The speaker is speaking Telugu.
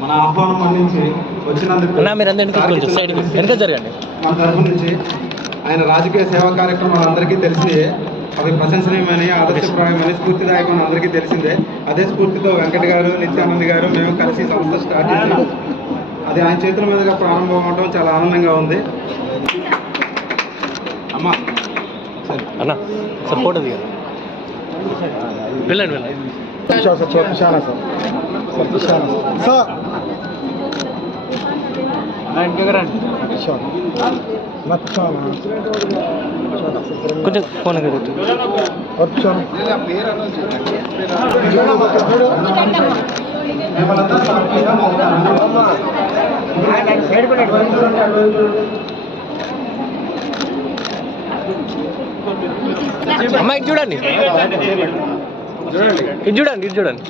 మన ఆహ్వానం అందించి వచ్చినందుకు మన తరఫు నుంచి ఆయన రాజకీయ సేవా కార్యక్రమాలు అందరికీ తెలిసి అవి ప్రశంసనీయమని ఆదర్శప్రాయమని స్ఫూర్తిదాయకమని అందరికీ తెలిసిందే. అదే స్ఫూర్తితో వెంకట గారు, నిత్యానంద్ గారు మేము కలిసి సంస్థ స్టార్ట్ చేసాం. అది ఆయన చేతుల మీదుగా ప్రారంభం అవడం చాలా ఆనందంగా ఉంది. అమ్మా అన్న సపోర్ట్ అది వెళ్ళండి కొంచెం ఫోన్ అమ్మా ఇది చూడండి, ఇది చూడండి, ఇది చూడండి.